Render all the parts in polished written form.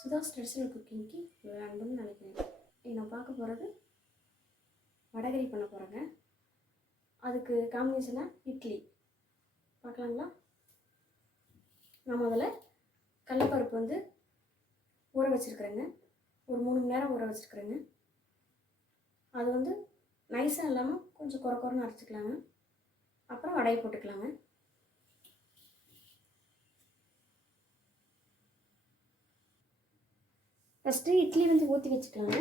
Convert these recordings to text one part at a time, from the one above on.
Sudha's traditional குக்கிங்க்கு ஒரு அன்புன்னு நினைக்கிறேன். நான் பார்க்க போகிறது வடகறி பண்ண போகிறேங்க. அதுக்கு காம்பினேஷனாக இட்லி பார்க்கலாங்களா? நான் முதல்ல கடலைப்பருப்பு ஊற வச்சுருக்குறேங்க. ஒரு 3 மணி நேரம் ஊற வச்சுருக்குறேங்க. அது நைஸாக இல்லாமல் கொஞ்சம் குறைன்னு அரைச்சிக்கலாங்க. அப்புறம் வடையை போட்டுக்கலாங்க. ஃபஸ்ட்டு இட்லி ஊற்றி வச்சுக்கலாங்க.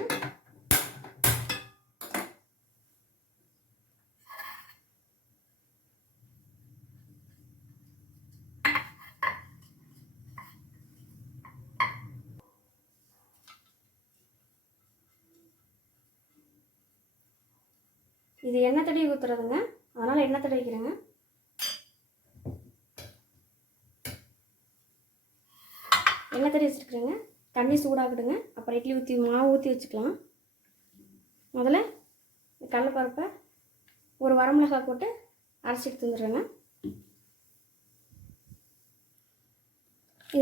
இது எண்ணெய் தடவி ஊற்றுறதுங்க, அதனால் எண்ணெய் தடவிக்கிறேங்க. எண்ணெய் தடவி வச்சுருக்குறேங்க. தண்ணி சூடாகிடுங்க. அப்புறம் இட்லி மாவு ஊற்றி வச்சுக்கலாம். முதல்ல கடலைப்பருப்பை ஒரு வரமிளகாய் போட்டு அரைச்சி எடுத்து வந்துடுறேங்க.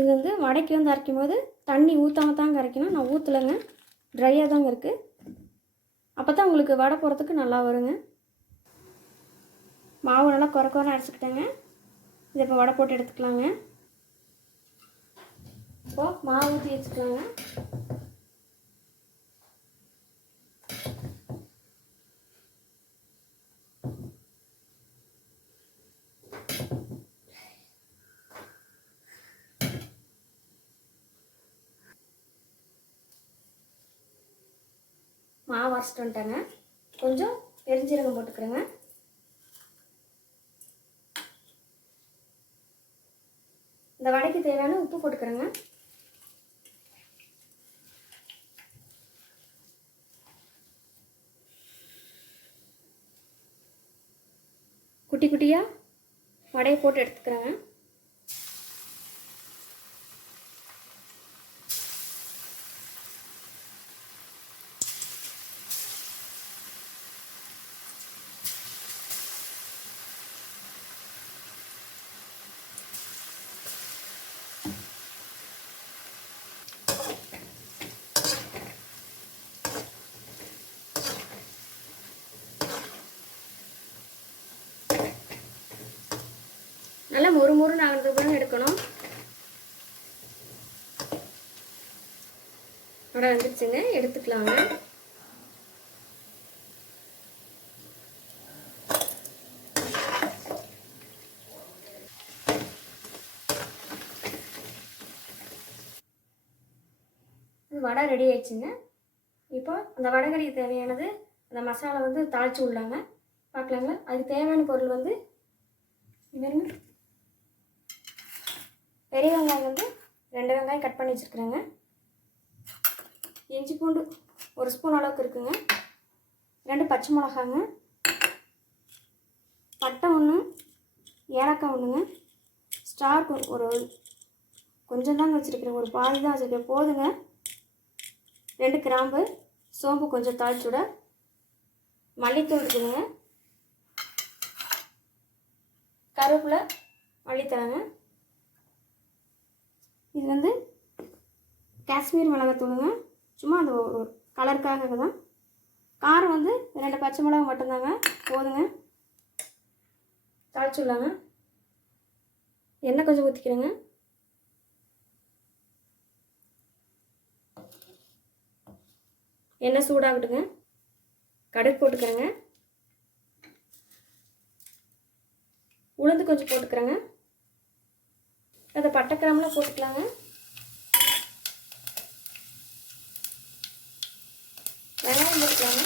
இது வடைக்கு அரைக்கும் போது தண்ணி ஊற்றாம தாங்க அரைக்கணும். நான் ஊற்றலைங்க, ட்ரையாக தாங்க இருக்குது. அப்போ தான் உங்களுக்கு வடை போடுறதுக்கு நல்லா வருங்க. மாவு நல்லா குறைன்னு அரைச்சிக்கிட்டேங்க. இதை இப்போ வடை போட்டு எடுத்துக்கலாங்க. இப்போது மாவு ஊற்றி வச்சுக்கலாங்க. மாவு அரைச்சிட்டு வந்துட்டேங்க. கொஞ்சம் பெருஞ்சீரகம் போட்டுக்கிறேங்க. இந்த வடைக்கு தேவையான உப்பு போட்டுக்கிறேங்க. குட்டி குட்டியாக வடையை போட்டு எடுத்துக்கிறேங்க. நல்லா மொறுமொறுன்னு ஆகிறதுக்கு எடுக்கணும். வடை வந்துருச்சுங்க, எடுத்துக்கலாங்க. வடை ரெடி ஆயிடுச்சுங்க. இப்போ அந்த வடைகறிக்கு தேவையானது அந்த மசாலா தாளித்து விடலாங்க. பார்க்கலாங்களா? அதுக்கு தேவையான பொருள் பெரிய வெங்காயம் 2 வெங்காயம் கட் பண்ணி வச்சுருக்குறேங்க. இஞ்சி பூண்டு 1 ஸ்பூன் அளவுக்கு இருக்குங்க. 2 பச்சை மிளகாங்க, பட்டை 1, ஏலக்காய் 1ங்க, ஸ்டார் ஒரு கொஞ்சம் தாங்க வச்சுருக்கிறேன், ஒரு பாதி தான் வச்சுருக்கேன், போதுங்க. 2 கிராம்பு, சோம்பு கொஞ்சம் தாளிச்சுட, மல்லித்தூள் இருக்குதுங்க, கருவேப்பிலை, மல்லித்தலைங்க. இது காஷ்மீர் மிளகாத்தூளுங்க, சும்மா அந்த ஒரு கலருக்காக தான். காரம் 2 பச்சை மிளகா மட்டும்தாங்க, போதுங்க. தாளிச்சுடலாங்க. எண்ணெய் கொஞ்சம் ஊற்றிக்கிறேங்க. எண்ணெய் சூடாகட்டுங்க. கடுகு போட்டுக்கிறேங்க. உளுந்து கொஞ்சம் போட்டுக்கிறேங்க. அதை பட்டை கிராம்பெலாம் போட்டுக்கலாங்க. வெங்காயம் போட்டுக்கலாங்க.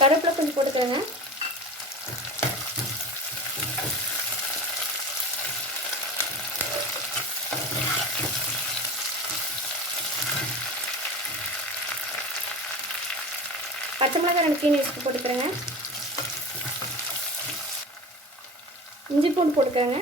கருவேப்பிலை கொஞ்சம் போட்டுக்கிறேங்க. பச்சை மிளகாய் 2 கீழே வச்சுட்டு போட்டுக்கிறேங்க. இஞ்சி பூண்டு போட்டுக்கிறேங்க.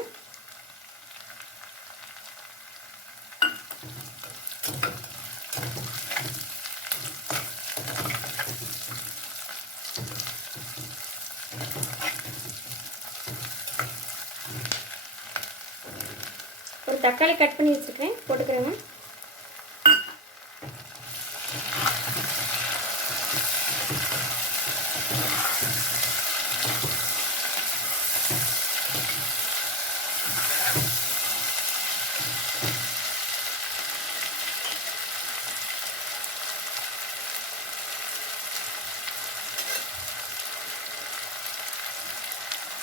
ஒரு தக்காளி கட் பண்ணி வச்சுருக்கேன், போட்டுக்கிறேங்க.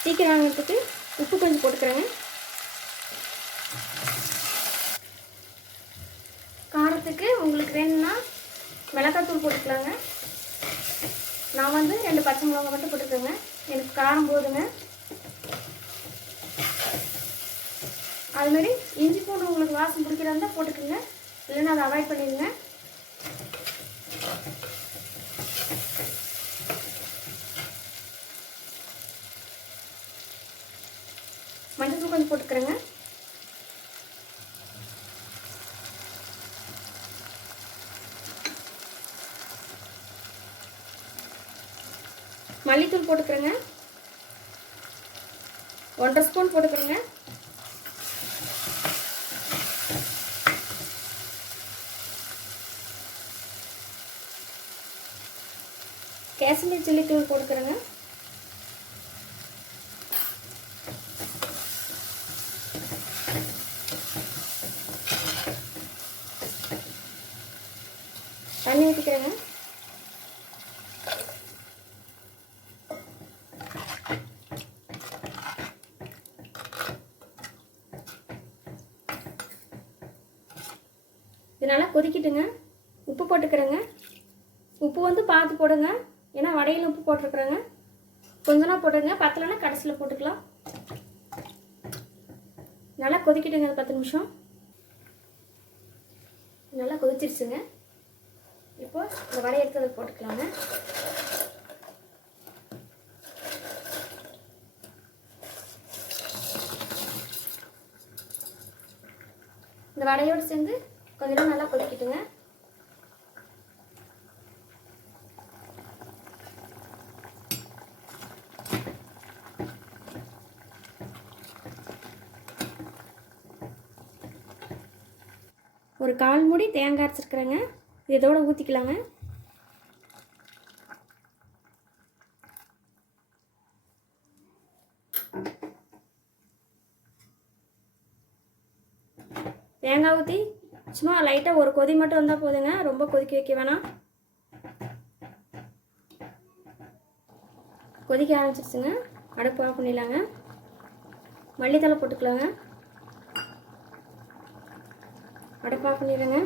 சீக்கிரம் வாங்கிறதுக்கு உப்பு கொஞ்சம் போட்டுக்கிறேங்க. காரத்துக்கு உங்களுக்கு வேணும்னா மிளகாத்தூள் போட்டுக்கலாங்க. நான் வந்து 2 பச்சை மிளகாய் மட்டும் போட்டுக்கிறேங்க. எனக்கு காரம் போதுங்க. அதுமாரி இஞ்சி பூண்டு உங்களுக்கு வாசம் பிடிக்கிறதா இருந்தால் போட்டுக்கோங்க, இல்லைன்னா அதை அவாய்ட் பண்ணிடுங்க. மஞ்சள் கொஞ்சம் போட்டுக்கிறேங்க. மல்லித்தூள் போட்டுக்கிறேங்க. 1.5 ஸ்பூன் போட்டுக்கிறேங்க. காஷ்மீர் சில்லி தூள் போட்டுக்கிறேங்க. தண்ணி ஊற்றிக்கிறேங்க. இது நல்லா கொதிக்கிட்டுங்க. உப்பு போட்டுக்கிறேங்க. உப்பு வந்து பார்த்து போடுங்க, ஏன்னா வடையில் உப்பு போட்டிருக்குறேங்க. கொஞ்சமாக போட்டுங்க, பத்தலைன்னா கடைசியில் போட்டுக்கலாம். நல்லா கொதிக்கிட்டுங்க. 10 நிமிஷம் நல்லா கொதிச்சிருச்சுங்க. இப்போ இந்த வடை எடுத்து அதை போட்டுக்கலாங்க. இந்த வடையோடு சேர்ந்து கொஞ்ச நேரம் நல்லா கொதிக்கிட்டுங்க. ஒரு 1/4 மூடி தேங்காய் அரைச்சிருக்கிறேங்க, இதோட ஊற்றிக்கலாங்க. தேங்காய் ஊற்றி சும்மா லைட்டாக ஒரு கொதி மட்டும் வந்தால் போதுங்க, ரொம்ப கொதிக்க வைக்க வேணாம். கொதிக்க ஆரம்பிச்சிருச்சுங்க, அடுப்பு ஆஃப் பண்ணிடலாங்க. மல்லித்தழை போட்டுக்கலாங்க. அடுப்பு ஆஃப் பண்ணிடுங்க.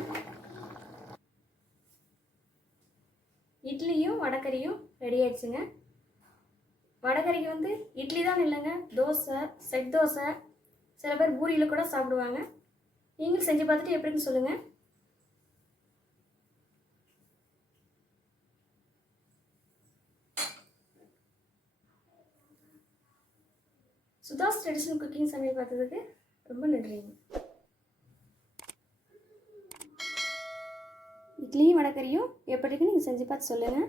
இட்லியும் வடைக்கறியும் ரெடி ஆயிடுச்சுங்க. வடைக்கறிக்கு வந்து இட்லி தான் இல்லைங்க, தோசை, செட் தோசை, சில பேர் பூரியில் கூட சாப்பிடுவாங்க. நீங்களும் செஞ்சு பார்த்துட்டு எப்படின்னு சொல்லுங்கள். சுதாஸ் ட்ரெடிஷ்னல் குக்கிங் சமையல் பார்த்ததுக்கு ரொம்ப நன்றிங்க. இட்லியும் வடைக்கறியும் எப்படி இருக்குன்னு நீங்கள் செஞ்சு பார்த்து சொல்லுங்கள்.